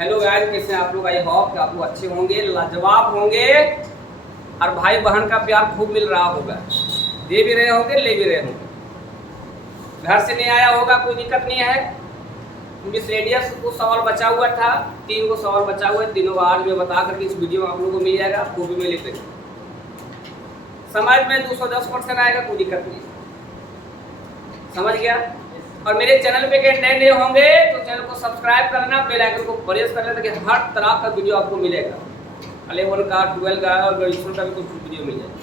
Hello guys, कैसे हैं आप लोग? आई होप कि आप लोग अच्छे होंगे, लाजवाब होंगे और भाई बहन का प्यार खूब मिल रहा होगा। दे भी रहे होंगे, ले भी रहे होंगे। घर से नहीं आया होगा, कोई दिक्कत नहीं है। मिसलेनियस कुछ सवाल बचा हुआ था, 3 को सवाल बचा हुआ है। तीनों आज मैं बता करके इस वीडियो में आप लोगों को मिल जाएगा। वो भी मैं लिख समझ में 210% आएगा, कोई दिक्कत नहीं। समझ गया? और मेरे चैनल पे के नए नए होंगे तो चैनल को सब्सक्राइब करना, बेल आइकन को प्रेस कर लेना ताकि हर तरह का वीडियो आपको मिलेगा। 11 का, 12 का और ग्रेजुएशन का भी कुछ वीडियो मिल जाएगा।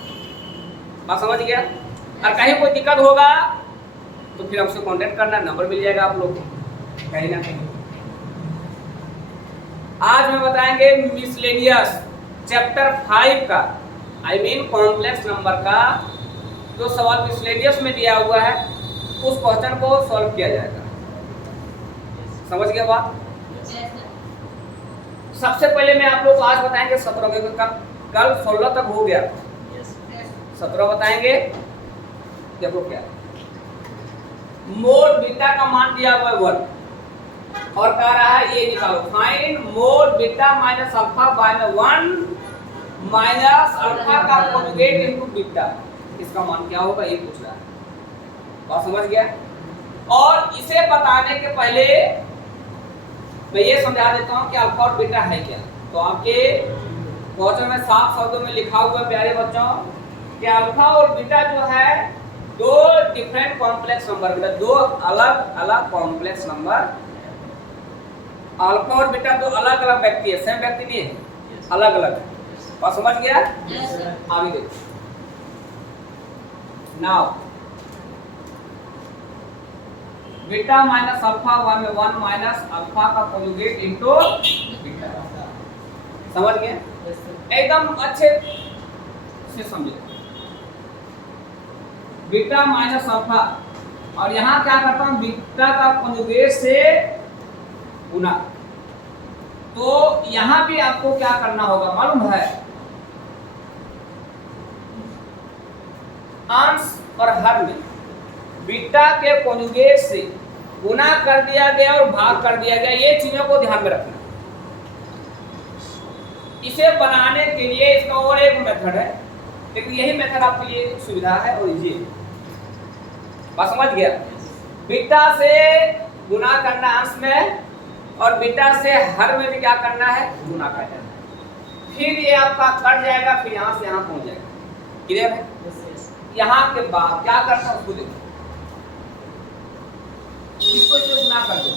बात समझ गया? और कहीं कोई दिक्कत होगा तो फिर हमसे कांटेक्ट करना, नंबर मिल जाएगा आप लोग को कहीं ना कहीं। आज मैं बताएंगे मिसलेनियस चैप्टर 5 का, आई मीन कॉम्प्लेक्स नंबर का जो सवाल मिसलेनियस में दिया हुआ है उस क्वेश्चन को सॉल्व किया जाएगा। समझ गया बात? सबसे पहले मैं आप लोग को आज बताएंगे 17 के, कल 16 तक हो गया। 17 बताएंगे। देखो क्या मोड बीटा का मान दिया हुआ है 1 और कह रहा है ये निकालो, find mode beta minus alpha by 1 minus alpha का कॉन्जुगेट इनटू बीटा। इसका मान क्या होगा ये पूछ रहा है। बात समझ गया? और इसे बताने के पहले मैं ये समझा देता हूं कि अल्फा और बीटा है क्या। तो आपके क्वेश्चन में साफ शब्दों में लिखा हुआ है प्यारे बच्चों कि अल्फा और बीटा जो है दो डिफरेंट कॉम्प्लेक्स नंबर, दो अलग अलग कॉम्प्लेक्स नंबर। अल्फा और बीटा दो अलग अलग व्यक्ति है, सेम व्यक्ति नहीं है, अलग अलग। बात समझ गया? आगे देखो। Now beta minus alpha 1 minus alpha का कॉन्जुगेट इनटू बीटा। समझ गए? एकदम अच्छे से समझे। बीटा माइनस अल्फा और यहाँ क्या करता हूँ, बीटा का कॉन्जुगेट से गुना। तो यहाँ भी आपको क्या करना होगा मालूम है? अंश और हर में बीटा के कॉन्जुगेट से गुना कर दिया गया और भाग कर दिया गया, ये चीजों को ध्यान में रखना। इसे बनाने के लिए इसका और एक मेथड है, लेकिन यही मेथड आपके लिए सुविधा है और इजी है। बात समझ गया? बीटा से गुना करना अंश में और बीटा से हर में भी क्या करना है, गुना करना है। फिर ये आपका कट जाएगा, फिर यहां से यहां पहुंच जाएगा। क्लियर है? यहाँ के बाद क्या करना है उसको देखो। इसको इसे गुना कर दो,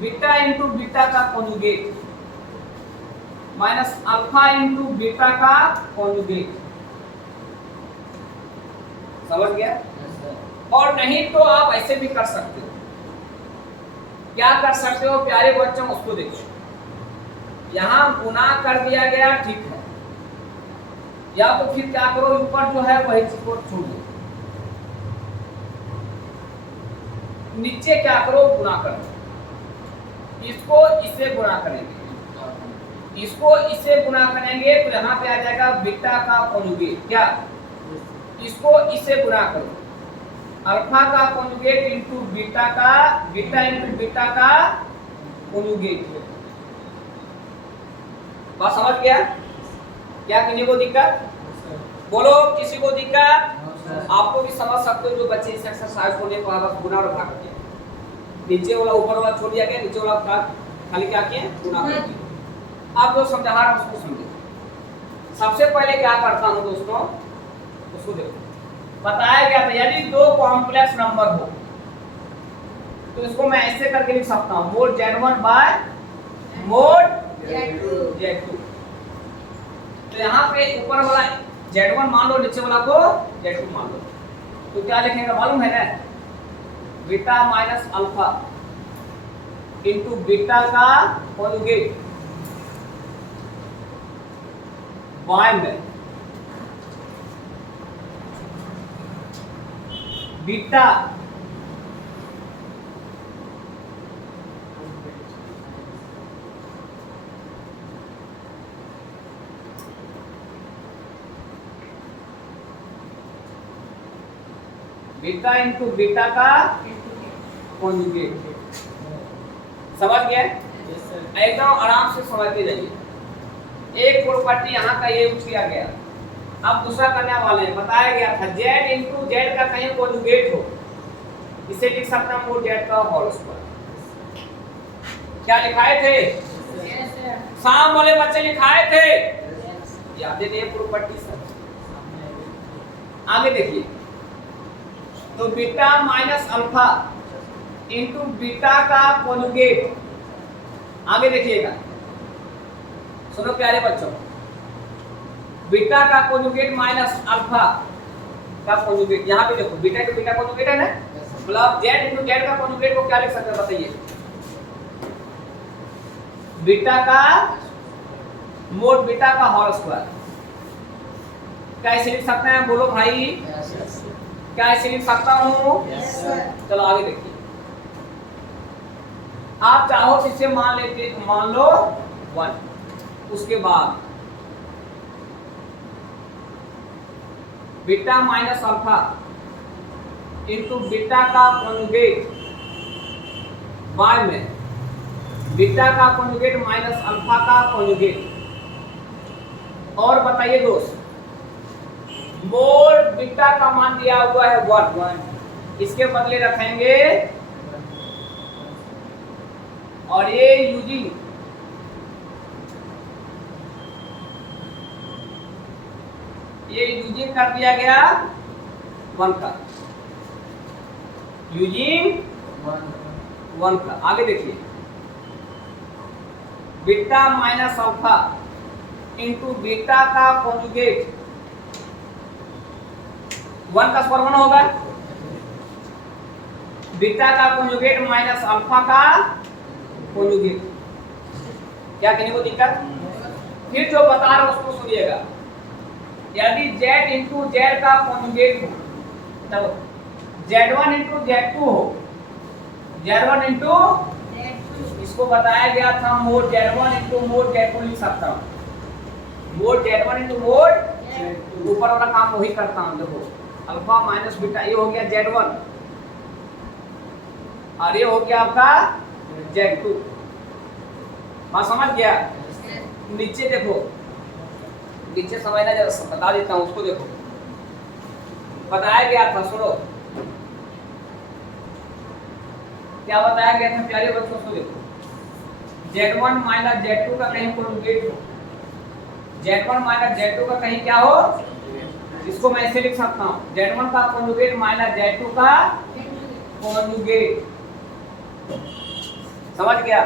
बीटा इंटू बीटा का conjugate minus alpha into beta का कॉन्जुगेट। समझ गया? और नहीं तो आप ऐसे भी कर सकते हो। क्या कर सकते हो प्यारे बच्चों, उसको देखो। यहां गुना कर दिया गया, ठीक है, या तो फिर क्या करो, ऊपर जो है वही चीज को छोड़ दो, नीचे क्या करो, गुना करो। इसको इससे गुना करेंगे, इसको इससे गुना करेंगे तो यहाँ पे आ जाएगा बीटा का कॉन्जुगेट। क्या? इसको इससे गुना करो, अल्फा का कॉन्जुगेट इनटू बीटा का, बीटा इनटू बीटा का कॉन्जुगेट। बात समझ गया? क्या किसी को दिक्कत? बोलो, किसी को दिक्कत? आपको भी समझ सकते हो जो बच्चे इस एक्सरसाइज को नहीं पढ़ा, बस गुना और भाग किया। नीचे वाला ऊपर वाला छोड़ दिया गया, नीचे वाला खाली क्या किया, गुना कर दिया। आप जो समझा रहा है उसको समझे। सबसे पहले क्या करता हूं दोस्तों, उसको देखो। बताया गया था यदि दो कॉम्प्लेक्स नंबर हो तो इसको मैं ऐसे करके लिख सकता हूं, mode Z1 bye mode Z2। तो यहाँ पे ऊपर वाला Z1 मान लो, नीचे वाला को Z2 मान लो। तो क्या लिखेंगे मालूम है ना? Beta minus alpha into beta का कॉन्जुगेट बाय में बीटा बीटा इंटू बीटा का कॉन्जुगेट। समझ गए? एकदम आराम से समझते जाइए। एक प्रॉपर्टी यहाँ का ये यूज किया गया, अब दूसरा करने वाले हैं। बताया गया था z इंटू जेड का कहीं कॉन्जुगेट हो, इसे लिख सकते हैं मोड जेड का होल स्क्वायर। क्या लिखाए थे? शाम वाले बच्चे लिखाए थे, याद है ये प्रॉपर्टी सर। आगे देखिए, तो beta minus alpha into beta का कॉन्जुगेट। आगे देखिएगा, सुनो प्यारे बच्चों, बीटा का कॉन्जुगेट माइनस अल्फा का कॉन्जुगेट। यहाँ पे देखो बीटा का बीटा कॉन्जुगेट है ना, मतलब जेड इंटू जेड का कॉन्जुगेट को क्या लिख सकते हैं बताइए? बीटा का मोड बीटा का होल स्क्वायर। क्या इसे लिख सकते हैं? बोलो भाई, क्या इसे लिख सकता हूँ? चलो आगे देखिए, आप चाहो तो इसे मान लेते, मान लो 1। उसके बाद beta minus alpha into beta का कॉन्जुगेट y में बीटा का कॉन्जुगेट माइनस अल्फा का कॉन्जुगेट। और बताइए दोस्त, मोड बीटा का मान दिया हुआ है 1, इसके बदले रखेंगे, और ये यूजिंग कर दिया गया 1 का, यूजिंग 1 का। आगे देखिए, beta minus alpha into beta का कॉन्जुगेट 1 का स्क्वायर 1 होगा, बीटा का कॉन्जुगेट माइनस अल्फा का कॉन्जुगेट। क्या कहने को दिक्कत? फिर जो बता रहा हूं उसको सुनिएगा। यदि z इंटू जेड का कॉन्जुगेट हो, चलो z1 इंटू z2 हो, z1 इंटू, इसको बताया गया था mode z1 into mode z2 लिख सकता हूँ। मोड z1 इंटू मोड, ऊपर वाला काम वही करता हूँ। देखो अल्फा माइनस बीटा, ये हो गया z1 और ये हो गया आपका z2। बात समझ गया? नीचे देखो, नीचे समझना जरा, बता देता हूँ उसको। देखो बताया गया था, सुनो क्या बताया गया था प्यारे बच्चों को। देखो z1 माइनस z2 का कहीं कॉन्जुगेट हो, z1 माइनस z2 का कहीं क्या हो, इसको मैं ऐसे लिख सकता हूँ, z1 का कॉन्जुगेट माइनस z2 का कॉन्जुगेट। समझ गया?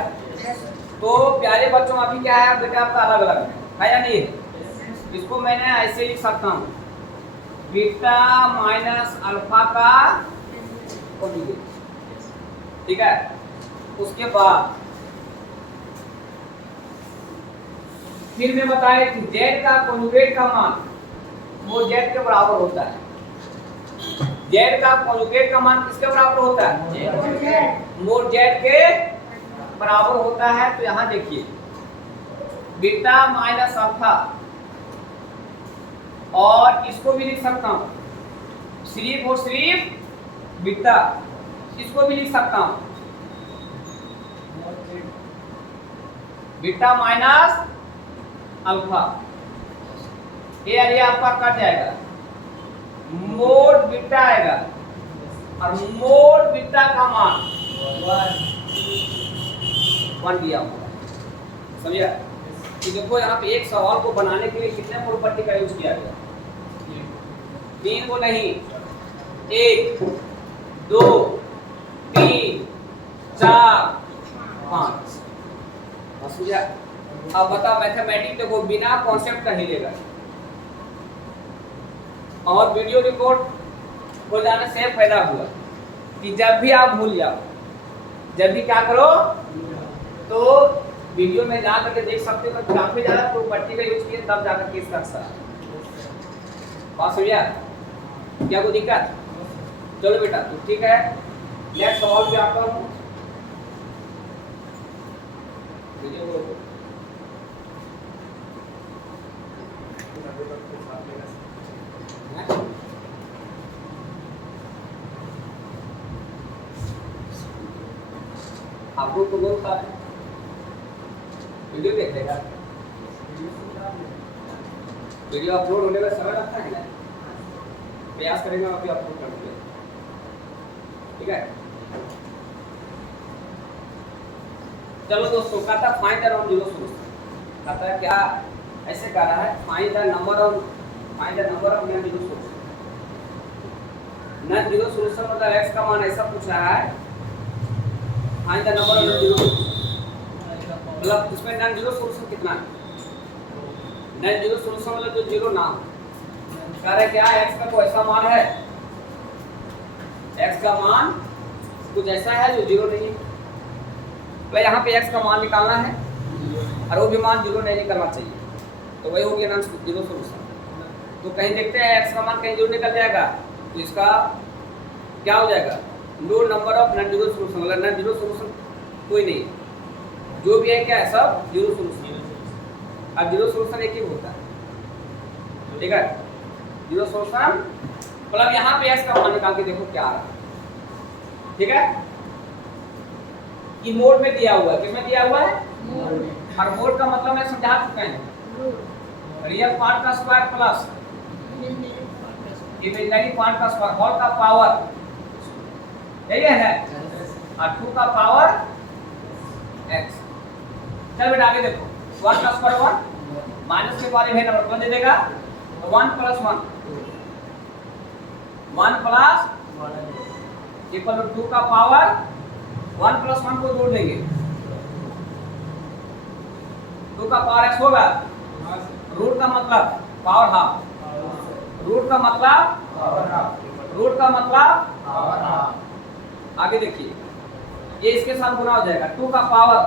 तो प्यारे बच्चों अभी क्या है बेटा आपका अलग अलग है या नहीं? इसको मैंने ऐसे लिख सकता हूँ, बीटा माइनस अल्फा का कॉन्जुगेट, ठीक है। उसके बाद फिर मैं बताया कि z का कॉन्जुगेट का मान वो z के बराबर होता है। z का कॉन्जुगेट का मान किसके बराबर होता है? मोड z के बराबर होता है। तो यहां देखिए, बीटा माइनस अल्फा, और इसको भी लिख सकता हूं सिर्फ और सिर्फ बीटा, इसको भी लिख सकता हूं बीटा माइनस अल्फा। ये आपका कट जाएगा, मोड बीटा आएगा, और मोड बीटा का मान 1 दिया हुआ है। समझिए? तो देखो यहाँ पे एक सवाल को बनाने के लिए कितने प्रॉपर्टी का यूज किया गया? 3 को नहीं, 1 2 3 4 5। समझा? अब बताओ मैथमेटिक्स देखो बिना कॉन्सेप्ट का हिलेगा, और वीडियो रिकॉर्ड हो जाने से फायदा हुआ कि जब भी आप भूल जाओ, जब भी क्या करो, तो वीडियो में जा करके देख सकते हो। तो काफी ज्यादा प्रॉपर्टी का यूज किए तब जाकर के इसका आंसर। बात समझिए? क्या कोई दिक्कत? चलो बेटा तो ठीक है, नेक्स्ट सवाल पे आता हूँ। आपको तो बोलता है वीडियो देख लेगा। वीडियो अपलोड होने में समय लगता है ना, प्रयास करेंगे अभी अपलोड करने के लिए, ठीक है। चलो दोस्तों, कहता find the non zero solution, कहता है क्या ऐसे कह रहा है, find the number of non zero solution. Non zero solution मतलब x का मान ऐसा पूछ रहा है, find the number of non zero मतलब इसमें नॉन जीरो सोल्यूशन कितना है। नॉन जीरो सोल्यूशन मतलब जो जीरो ना हो, कह रहे क्या x का कोई ऐसा मान है, x का मान कुछ ऐसा है जो जीरो नहीं है, तो यहाँ पे x का मान निकालना है और वो भी मान जीरो नहीं निकलना चाहिए, तो वही हो गया नॉन जीरो सोल्यूशन। तो कहीं देखते हैं x का मान कहीं जीरो निकल जाएगा, तो इसका क्या हो जाएगा, no number of non zero solution, मतलब नॉन जीरो सोल्यूशन कोई नहीं, जो भी है क्या है सब जीरो सोल्यूशन। अब जीरो सोल्यूशन एक ही होता है, ठीक है। जीरो सोल्यूशन मतलब यहाँ पे x का मान निकाल के देखो क्या आ रहा है, ठीक है। कि मोड में दिया हुआ है, किसमें दिया हुआ है, मोड में। और मोड का मतलब मैं समझा चुका हूं, रियल पार्ट का स्क्वायर प्लस इमेजिनरी पार्ट का स्क्वायर, होल का पावर, यही है, और 2 का पावर x। चल बेटा आगे देखो, 1 का स्क्वायर 1 माइनस के बारे में नंबर कौन दे देगा, 1 प्लस 1 इक्वल टू 2 का पावर 1 प्लस 1 को जोड़ देंगे, 2 का पावर x होगा, रूट का मतलब पावर हाफ, रूट का मतलब पावर हाफ। आगे देखिए, ये इसके साथ गुना हो जाएगा, 2 का पावर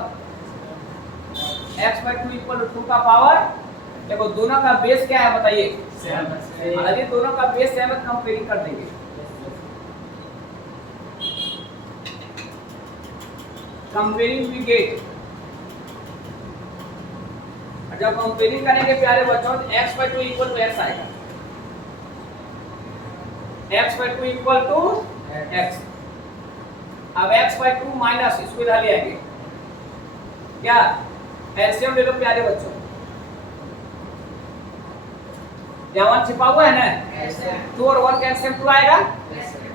x/2 इक्वल टू 2 का पावर, देखो दोनों का बेस क्या है बताइए, यदि दोनों का बेस सेम है तो कंपेयरिंग कर देंगे, कंपेयरिंग वी गेट। जब कंपेयरिंग करेंगे प्यारे बच्चों, तो x/2 इक्वल टू x आएगा, x/2 इक्वल टू x। अब x/2 माइनस इसको इधर ले आएंगे, क्या एलसीएम ले लो प्यारे बच्चों, यहाँ 1 छिपा हुआ है ना, 2 और 1 का एलसीएम 2 आएगा,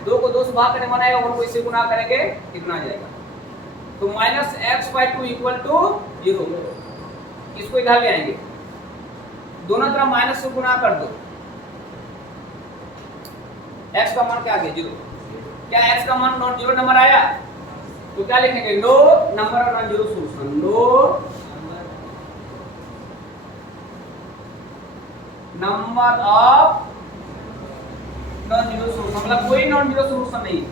2 को 2 से भाग करने मन आएगा, 1 को इससे गुना करेंगे कितना आ जाएगा, तो माइनस x/2 इक्वल टू 0। इसको इधर ले आएंगे, दोनों तरफ माइनस से गुना कर दो, x का मान क्या आ गया 0। क्या x का मान नॉन जीरो नंबर आया, तो क्या लिखेंगे, no number of non zero solution, no number of non zero solution, मतलब कोई नॉन जीरो सोल्यूशन नहीं,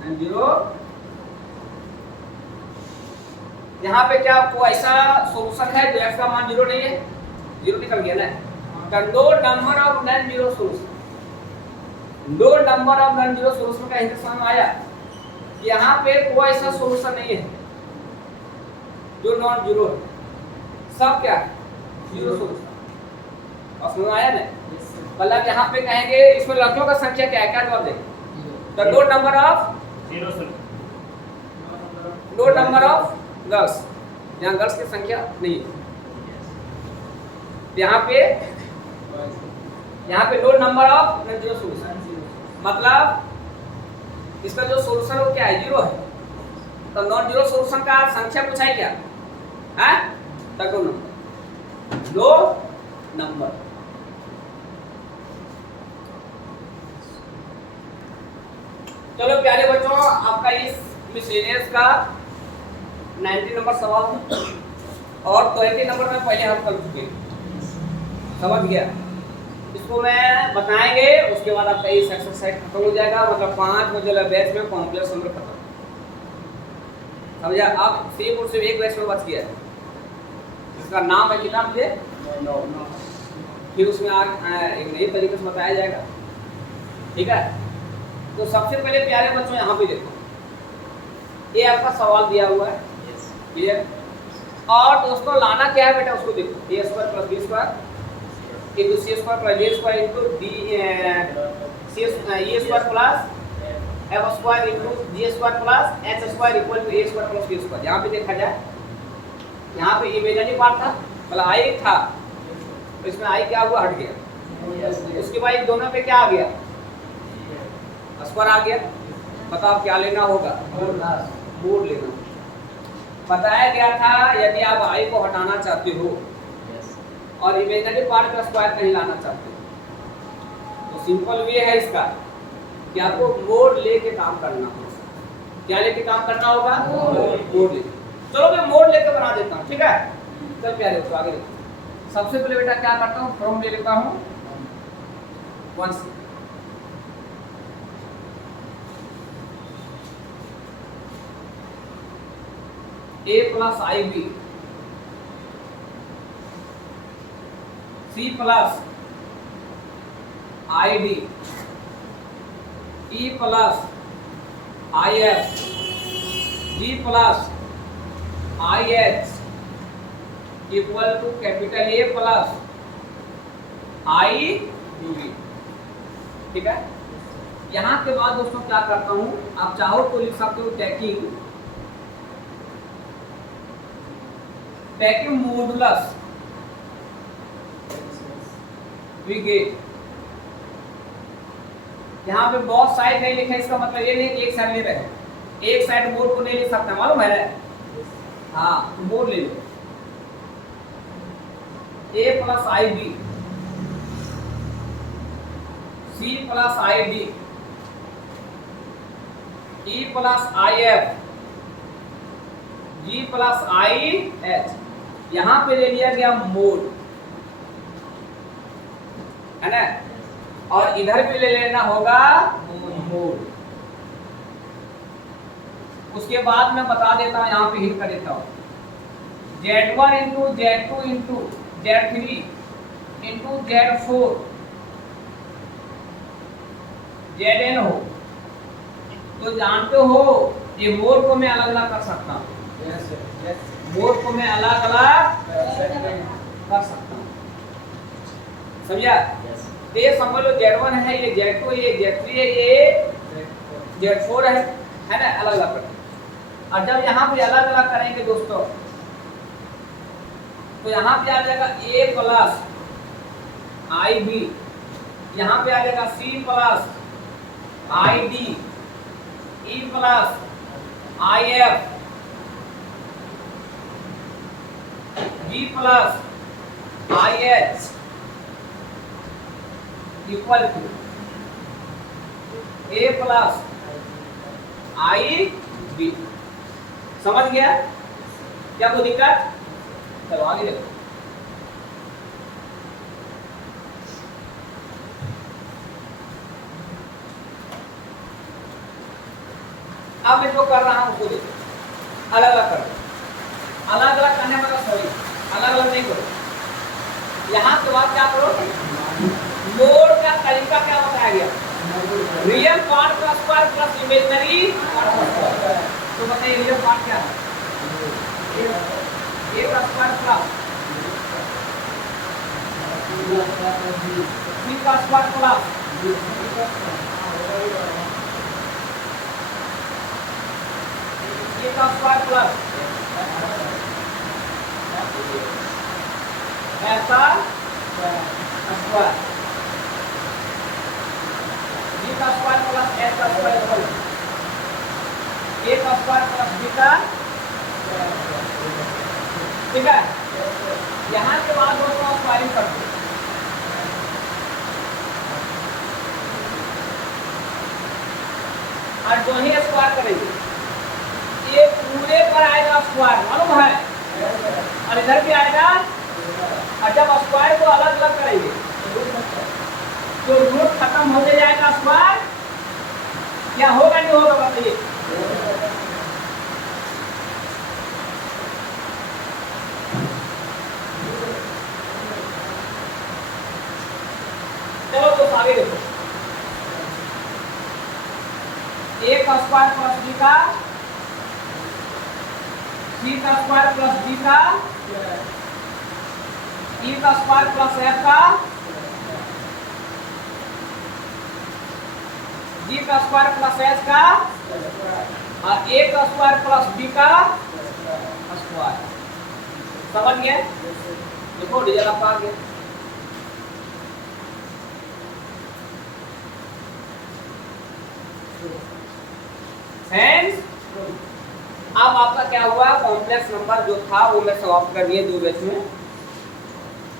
नॉन जीरो। यहाँ पे क्या आपको ऐसा सोल्यूशन है जो x का मान जीरो नहीं है, जीरो निकल गया ना, no number of non zero solution, no number of non zero solution का हिंदी समझ में आया, यहाँ पे कोई ऐसा सोल्यूशन नहीं है जो नॉन जीरो है, सब क्या जीरो सोल्यूशन। और समझ में आया ना, मतलब यहाँ पे कहेंगे इसमें लड़कियों का संख्या क्या है, क्या जवाब देंगे, the no number of no number of girls, यहाँ गर्ल्स की संख्या नहीं है, यहाँ पे no number of non zero solution, मतलब इसका जो सोल्यूशन वो क्या है, जीरो है, तो नॉन जीरो सोल्यूशन का संख्या पूछा है क्या है, नो नंबर। चलो प्यारे बच्चों, आपका इस मिसलेनियस का 90 नंबर सवाल और 20 नंबर में पहले हम कर चुके, समझ गया, इसको मैं बताएंगे, उसके बाद आपका इस एक्सरसाइज खत्म हो जाएगा, मतलब 5 मॉड्यूलर बैच में कॉम्प्लेक्स नंबर खत्म, समझा। अब सिर्फ और सिर्फ एक बैच में बच गया, इसका नाम है कितना मुझे, फिर उसमें एक नए तरीके से बताया जाएगा, ठीक है। तो सबसे पहले प्यारे बच्चों यहाँ पे देखो, ये आपका सवाल दिया हुआ है, क्लियर। और दोस्तों लाना क्या है बेटा, उसको देखो, a square plus b square into c square plus d square into d c e square plus F square into G square plus H square equal to A square plus B square. यहाँ पे देखा जाए, यहाँ पे imaginary part था, मतलब आई था, तो इसमें आई क्या हुआ, हट गया। उसके बाद दोनों पे क्या आ गया, स्क्वायर आ गया। बताओ क्या लेना होगा, मोड लेना। बताया गया था यदि आप आई को हटाना चाहते हो और इमेजिनरी पार्ट का स्क्वायर कहीं लाना चाहते हो तो सिंपल वे है इसका कि आपको मोड लेके काम करना होगा। क्या लेके काम करना होगा, मोड लेके। चलो मैं मोड लेके बना देता हूँ, ठीक है। चल प्यारे दोस्तों आगे देखो। सबसे पहले बेटा क्या करता हूँ, फ्रॉम ले लेता हूँ 1 से। A plus I B C plus I D E plus I F G plus I H equal to capital A plus I B. ठीक है। यहां के बाद दोस्तों क्या करता हूं, आप चाहो तो लिख सकते हो टैकिंग मॉडुलस वी गेट। यहाँ पे बहुत साइड नहीं लिखा, इसका मतलब ये नहीं कि एक साइड ले रहे हैं, एक साइड मोड को नहीं लिख सकता, मालूम है। हाँ तो मोड ले लो, A plus I B C plus I D E plus I F G plus I H. यहां पे ले लिया गया मोड, है ना, और इधर पे ले लेना होगा मोड। उसके बाद मैं बता देता हूं, यहां पे हिट कर देता हूं, Z1 into Z2 into Z3 into Z4 Zn हो तो जानते हो ये मोड को मैं अलग अलग कर सकता हूं। मोड को मैं अलग अलग कर सकता हूं, समझा। ये समझ लो Z1 है, ये Z2 है, ये Z3 है, ये Z4 है ना, अलग अलग करते। और जब यहाँ पे अलग अलग करेंगे दोस्तों तो यहाँ पे आ जाएगा A प्लस आई बी, यहाँ पे आ जाएगा C plus I D E plus I F G plus I H equal to A plus I B. समझ गया क्या कोई दिक्कत? चलो आगे देखो। अब मैं जो कर रहा हूं उसको देखो, अलग अलग करो। अलग अलग करने वाला सॉरी अलग अलग नहीं करो। यहां के बाद क्या करो, मोड का तरीका क्या बताया गया, रियल पार्ट का स्क्वायर प्लस इमेजिनरी पार्ट का स्क्वायर। तो बताइए रियल पार्ट क्या है, ए का स्क्वायर प्लस बी का स्क्वायर प्लस ए का स्क्वायर प्लस ऐसा स्क्वायर बी का स्क्वायर प्लस एच का स्क्वायर इक्वल ए का स्क्वायर प्लस बी का। ठीक है। यहाँ के बाद दोस्तों स्क्वायरिंग करते हैं, और जो ही स्क्वायर करेंगे ये पूरे पर आएगा स्क्वायर, मालूम है, और इधर भी आएगा। और जब स्क्वायर को अलग अलग करेंगे तो रूट खत्म होते जाएगा स्क्वायर, क्या होगा नहीं होगा बताइए। चलो तो आगे देखो, ए का स्क्वायर प्लस बी का, सी का स्क्वायर प्लस डी का, ई का स्क्वायर प्लस एफ का, बी का स्क्वायर प्लस एच का और ए का स्क्वायर प्लस बी का स्क्वायर। समझ गए? देखो रिजल्ट आपका आ गया। अब आपका क्या हुआ, कॉम्प्लेक्स नंबर जो था वो मैं सॉल्व कर दिए 2 बैच में।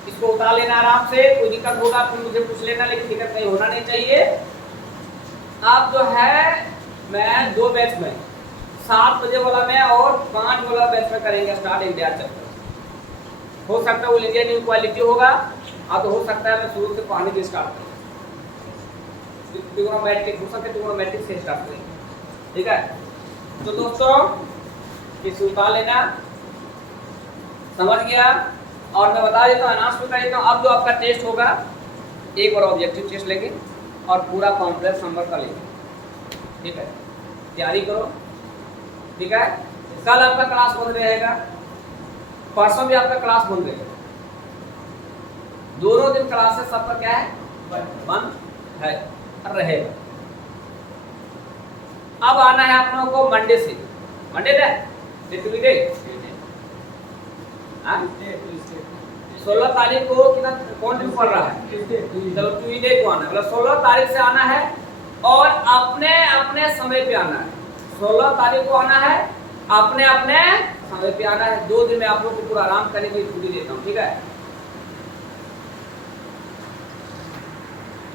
इसको उतार लेना आराम से, कोई दिक्कत होगा तो मुझे पूछ लेना, लेकिन दिक्कत नहीं होना नहीं चाहिए। अब जो है मैं 2 बैच में 7 बजे वाला में और 5 वाला बैच में करेंगे स्टार्ट इंडिया चैप्टर। हो सकता है वो लिनियर इनक्वालिटी होगा, अब तो हो सकता है मैं शुरू से पढ़ाने की स्टार्ट करूँ, ट्रिग्नोमेट्रिक हो सकता है, ट्रिग्नोमेट्रिक से स्टार्ट करेंगे। ठीक है, तो दोस्तों इसे उतार लेना, समझ गया? और मैं बता देता हूँ, अनाउंस कर देता हूँ, अब जो आपका टेस्ट होगा एक और ऑब्जेक्टिव टेस्ट लेंगे और पूरा कॉम्प्लेक्स नंबर का लेंगे। ठीक है, तैयारी करो। ठीक है, कल आपका क्लास बंद रहेगा, परसों भी आपका क्लास बंद रहेगा, दोनों दिन क्लासेस सबका क्या है, बंद है रहेगा। अब आना है आप लोगों को मंडे से, मंडे डे 16 तारीख को कितना कौन दिन पड़ रहा है, चलो ट्यूसडे को आना है, मतलब 16 तारीख से आना है और अपने अपने समय पे आना है। 16 तारीख को आना है, अपने अपने समय पे आना है। 2 दिन में आप लोग को पूरा आराम करने की छुट्टी देता हूँ। ठीक है।